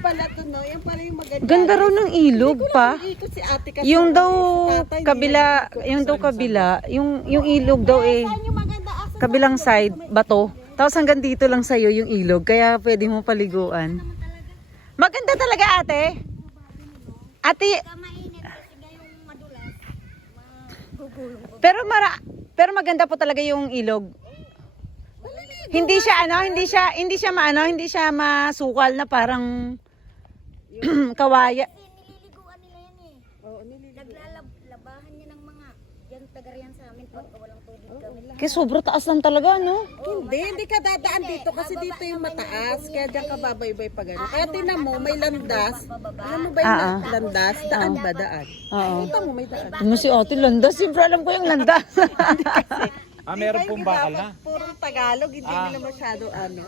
pala to, no? Yan pala yung maganda. Ganda raw ng ilog pa. Ikot si ate kasi. Yung daw tatay, kabila, yung daw kabila, yung ilog daw eh. Saan yung maganda? Asa Kabilang side, bato. Tapos hanggang dito lang sa'yo yung ilog. Kaya pwede mo paliguan. Maganda talaga ate. Ate, Mainit kasi yung madulas. pero maganda po talaga yung ilog. Hindi siya hindi siya masukal na parang kawaya. Kasi nililiguan nila yan eh. Oo, nililigo. Naglalabahan niya ng mga yan taga-riyan sa amin pagka walang tubig kami. Kaya sobrang taas lang talaga, no? Hindi ka dadaan dito kasi dito yung mataas. Kaya diyan ka babaybay pa gano'n. Kaya tinan mo, may landas. Alam mo ba yung landas? Daan ba daan? Oo. Kita mo, may daan. Ano si Ate Landas? Siyempre alam ko yung landas. Meron pong bakal na. Purong Tagalog, hindi nila masyado ano.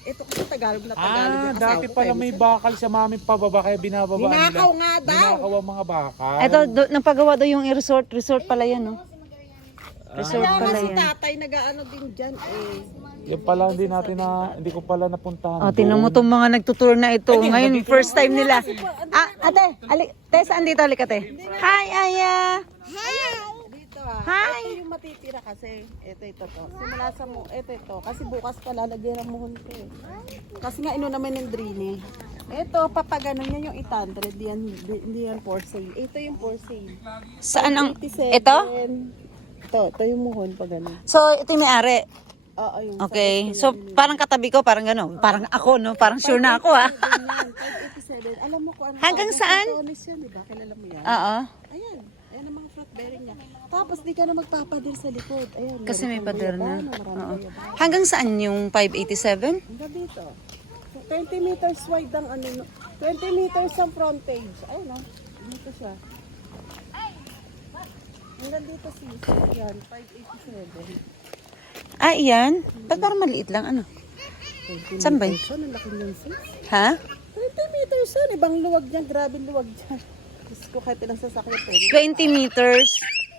Ito kasi Tagalog na Tagalog. yung Dati asawa ko, pala may bakal sa mami pababa kaya binababa nila. Ninakaw nga daw. Ninakaw ang mga bakal. Ito, napagawa daw yung resort. Resort pala yan, no? Resort Kaya nga pala si yan. tatay nag-ano din dyan eh. Yung pala hindi ko pala napuntahan. O, tinan mo itong mga nagtutour na ito. Ngayon, first time nila. Ate, saan dito? Alik, ate. Hi, Aya. Dito ah. Hi. Ito yung matitira kasi. Ito to. Simula sa mo, ito. Kasi bukas pala lagyan ng muhon ko eh. Kasi nga ino naman yung drainage. Ito, papagano niya yung 800. Hindi yan for sale. Ito yung for sale. Saan ang... 87. Ito? Ito yung muhon pag ano. So, ito yung may-ari. Oo, yung Okay. So, parang katabi ko, parang gano'n. Parang ako, no? Parang sure na ako, ah. 587. Alam mo kung ano. Hanggang saan? Tonis yan, di ba? Kilala mo yan? Oo. Ayan. Ayan ang mga fruit bearing niya. Tapos di ka na magpapadir sa likod. Ayan. Kasi may meron kang pader na. guyabano, marami Oo. guyabano. Hanggang saan yung 587? Hanggang dito. 20 meters wide ang ano. 20 meters ang frontage. Ayun o. Dito siya. Hanggang dito yan. 587. Ah, iyan? Ba't parang maliit lang? Ano? Saan ba yun? Ang laki niyan sis. Ha? 20 meters yan. Ibang luwag niyan. Grabe luwag niyan. Diyos ko kahit ilang sasakyan pwede. 20 meters.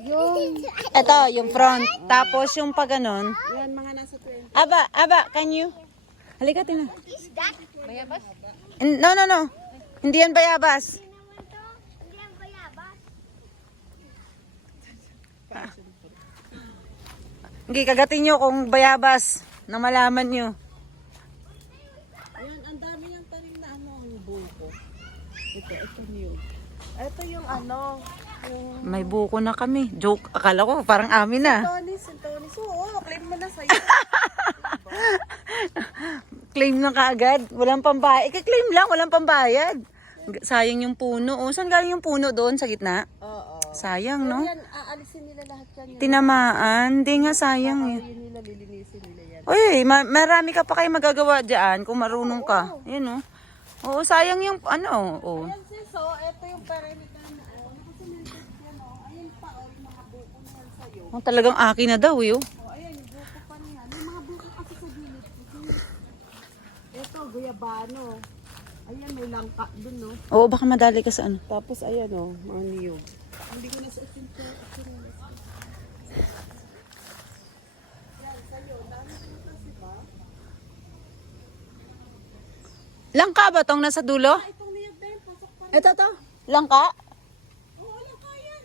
Yung. Ito, yung front. Tapos yung pag ganon. Yan mga nasa 20. Aba, can you? Halika, tingnan. Bayabas? No. Hindi yan bayabas. Hindi ang bayabas. Hindi, kagatin nyo kung bayabas na malaman nyo. Ayan, ang dami niyang tanim na ano, yung buko. Ito new. Ito yung ano, yung May buko na kami. Joke, akala ko parang amin na. Sintonis. Oo, claim mo na sa'yo. Claim na kaagad. Walang pambayad. Ika-claim lang, walang pambayad. Sayang yung puno. Oh, saan galing yung puno doon sa gitna? Oo. Sayang, no? Yan, aalisin nila lahat yan. Tinamaan. Hindi nga sayang eh. Yun nila, lilinisin nila yan. Uy, marami ka pa kayo magagawa dyan kung marunong ka. Yan, oh. Oo, sayang yung ano. Oh. Ayan sis, ito yung perimeter na. Nakasimented yan, Ayun pa, yung mga buko na yan sa'yo. Oh, talagang akin na daw, eh. Oh. Ayan, yung buko pa niya. May mga buko kasi sa gilid. Ito, guyabano. Ayan, may langka dun, no? Oo, baka madali ka sa ano. Tapos, ayan, mga niyog. Hindi ko na sa isinto. Langka ba tong nasa dulo? Itong niyog din, pasok pa. Ito to. Langka? Oo, langka yan.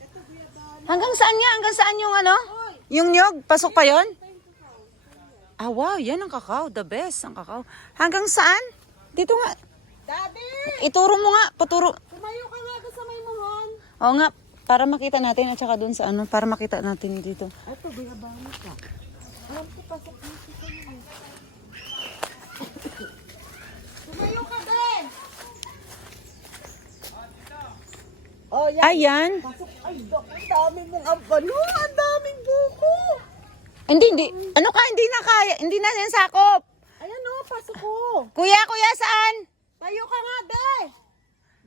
Ito, guyabano. Hanggang saan nga? Hanggang saan yung ano? Yung nyog? Pasok pa yon? Ah, wow. Yan ang kakao. The best ang kakao. Hanggang saan? Dito nga. Daddy! Ituro mo nga. Paturo. Tumayo ka nga doon sa may muhon. Oo nga. Para makita natin at saka dun sa ano. Para makita natin dito. Ito, guyabano ka. Alam ko, pasok dito sa iyo. Tumayo ka din! Oh, yan. Ayan. Pasok. Ay, ang daming mong abano. Ang daming buko. Hindi. Ano ka? Hindi na kaya. Hindi na yan sakop. Ayan pasok ko. Kuya, saan? Tayo ka nga, De!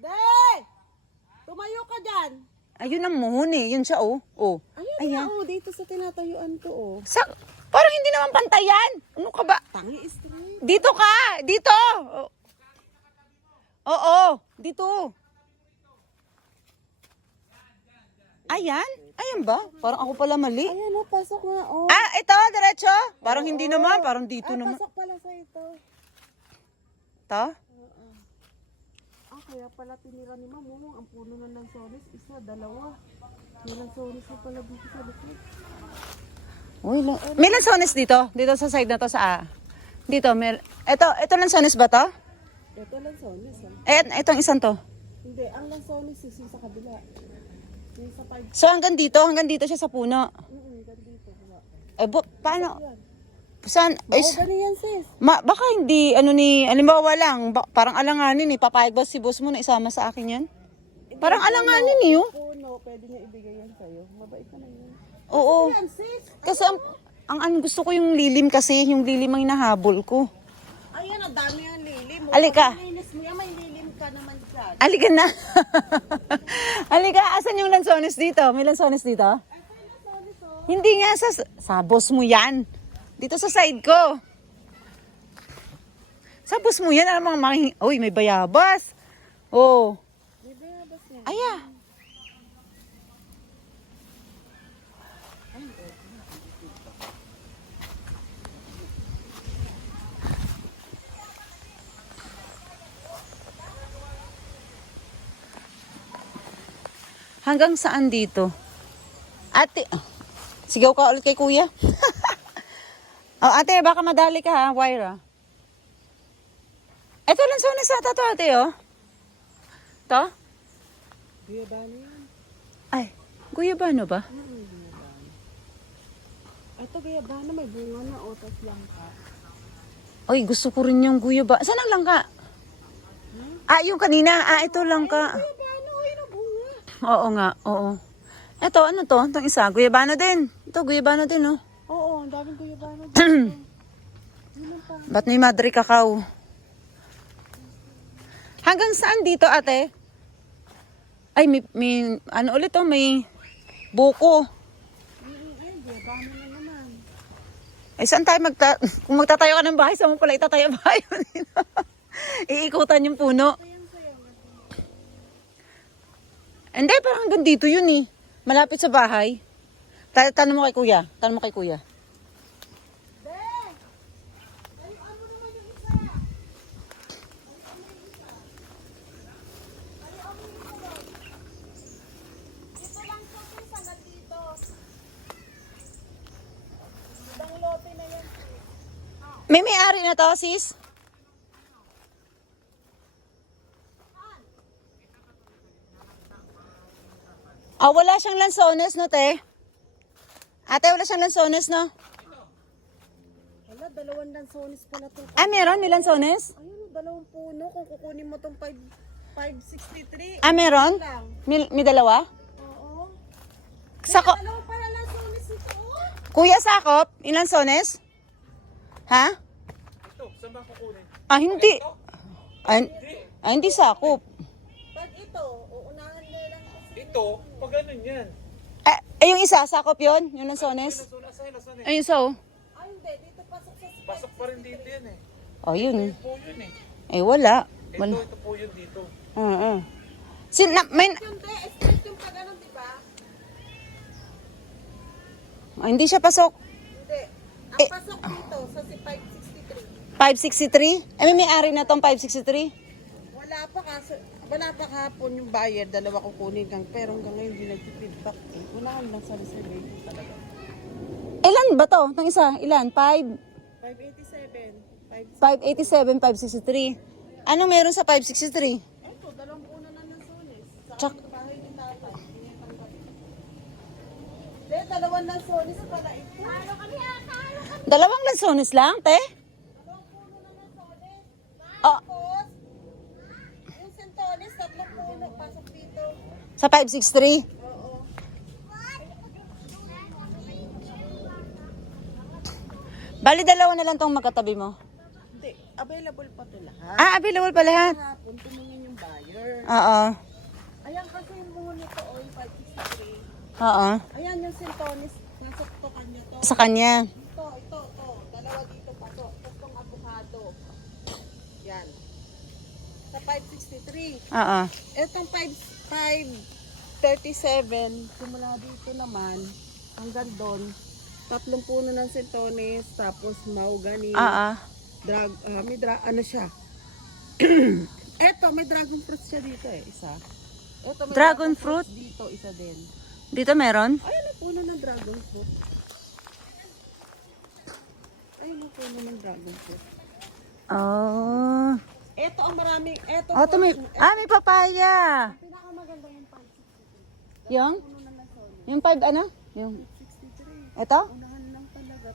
De! Tumayo ka dyan. Ayun ang muhon eh. Yun siya, oh. Oh. Ayan. Dito sa tinatayuan ko, Parang hindi naman pantayan. Ano ka ba? Tangi straight. Dito ka! Dito! Oo, dito. Ayan? Ayan ba? Parang ako pala mali. Ayan pasok nga, Ah, ito, diretso? Parang hindi naman, parang dito naman. Pasok pala sa ito. To? Ah, kaya pala tinira ni Mamo. Ang puno ng lansones, isa, dalawa. May lansones na pala dito sa likod. Uy, may lansones dito? Dito sa side na to sa dito, ito lansones ba to? Ito lansones, ah. Itong isang to. Hindi, ang lansones is yung sa kabila. Yung sa 5. So hanggang dito siya sa puno. Dito. Wala. Paano? Yan. Saan? Mahogany yan, sis. Baka hindi, halimbawa lang, parang alanganin eh. Papayag ba si boss mo na isama sa akin yan? Parang alanganin eh, oh. Puno, pwede niya ibigay yan sa'yo. Mabait ka na yun. Oo. Yan, sis. Kasi ang gusto ko yung lilim kasi, yung lilim ang hinahabol ko. Ayan, ang dami yung lilim. Alika. Linis mo yan, may lilim ka naman dyan. Halika na. Halika, asan yung lansones dito? May lansones dito? Hindi nga, sa boss mo yan. Dito sa side ko. Sa boss mo yan, alam mga uy, may bayabas. Oh. May bayabas yan. Aya. Hanggang saan dito? Ate, sigaw ka ulit kay kuya. Oh, ate, baka madali ka ha, Wyra. Ito lang sa ata to, ate, oh. To? Guyabano yan. Ay, guyabano ba? Ito guyabano, may bunga na otas lang ka. Ay, gusto ko rin yung guyaba. Saan ang langka? Yung kanina. Ito langka. Guyabano, yun ang bunga. Oo nga, oo. Ito, ano to? Itong isa, guyabano din. Ito, guyabano din, oh. Oo, ang daming guyabano dito. Yun ang pa. Ba't may madre kakao? Hanggang saan dito, ate? Ay, may ano ulit, oh, may buko. Ay, guyabano na naman. Ay, saan tayo kung magtatayo ka ng bahay, saan mo pala itatayo ang bahay? Iikutan yung puno. Hindi, parang hanggang dito yun eh. Malapit sa bahay. Tanong mo kay kuya. Tanong mo kay kuya. May may-ari na to, sis? Wala siyang lansones, no, te? Ate, wala siyang lansones, no? Wala, dalawang lansones pala to. Meron? May lansones? Ayun, dalawang puno. Kung kukunin mo tong 563. Meron? Lang. May dalawa? Oo. Sako, Pala lansones ito. kuya, sakop? Yung lansones? Ha? Ito, saan ba kukunin? Hindi. Hindi sakop. Pag ito, uunahan mo lang. Ito, pag ganun yan. Yung isa, sakop yon, yung lansones. Ayun, so. Ay, hindi. Dito pasok sa Pasok pa rin dito yan eh. Yun. Ito po yun eh. Wala. Ito po yun dito. May, Hindi, straight yung pag ano, di ba? hindi siya pasok. Hindi. Ang pasok dito sa si 563. 563? May may-ari na tong 563? Wala pa kahapon yung buyer, dalawa kukunin kang pero hanggang ngayon hindi nag-feedback eh. Unahan lang sa reservation talaga. Ilan ba to? Itong isa? Ilan? 587. 587, 563. Anong meron sa 563? Eto, dalawang puno na ng sones. Tsak. Sa bahay ni tatay. Hindi, dalawang ng sones pala ito. Dalawang lansones lang, te? Dalawang puno na ng sones. Oh, Tapos, yung sentones, tatlong puno, pasok dito. sa 563? Oo. Bali, dalawa na lang tong magkatabi mo. Hindi, available pa ito lahat. Available pa lahat. Kahapon, tumingin yung buyer. Oo. Ayan kasi yung bunga nito, yung 563. Oo. Ayan yung sentones, pasok to kanya to. Sa kanya. Ito. Dalawa dito pasok. Tapos itong avocado. Yan. Sa 563. Oo. Itong 537, simula dito naman, hanggang doon, tatlong puno ng sentones, tapos mahogany, Oo. ano siya, Eto, may dragon fruit siya dito eh, isa. Eto, may Dragon fruit? dito, isa din. Dito meron? Ayun ang puno ng dragon fruit. Ayun ang puno ng dragon fruit. Oh. Eto ang maraming, eto. Oh, ito may, may papaya. Pinakamaganda yung pag Yung? Yung 5 ano? Yung, ito? unahan lang talaga.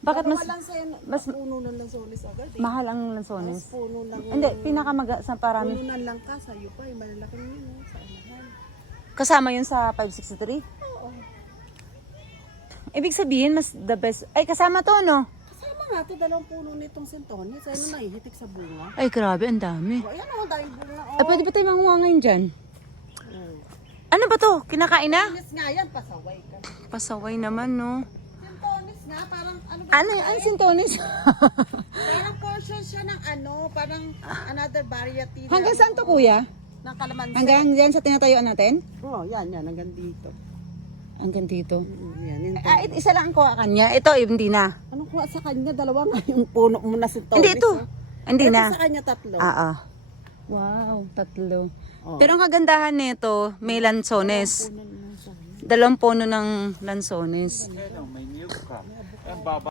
Bakit mas Lang sa mas- puno ng lansones agad eh. mahal ang lansones? Puno ng, Hindi, sa parami. puno ng langka sa'yo pa eh. Malalaking yun oh, sa unahan. Kasama yun sa 563? Oo. Ibig sabihin, mas the best. Ay, kasama to, no? Kasama nga to, dalawang puno nitong sintones. Ayun na nahihitik sa bunga. Ay, grabe, ang dami. O, ayan oh, dahil bunga oh. Ay, pwede ba tayo manguha ngayon dyan? Oh. Ano ba to? Kinakain na? Sintones nga yan, pasaway ka. Pasaway naman, no? Sintones nga, parang ano ba? Ano yung sintonis? Parang portion siya ng ano, parang another variety. na- Hanggang saan to, kuya? Ng kalamansi. Hanggang dyan sa tinatayuan natin? Oo, yan, hanggang dito. Hanggang dito. Yan, yun. Isa lang ang kuha kanya. Ito, hindi na. Anong kuha sa kanya? Dalawa nga yung puno mo na sintones. Hindi ito. oh. Hindi Ito na. sa kanya tatlo. Wow, 3. Oh. Pero ang kagandahan nito, may lansones. Puno na sa- 2 puno ng lansones. Kaya lang, may niyog ka. Ang baba.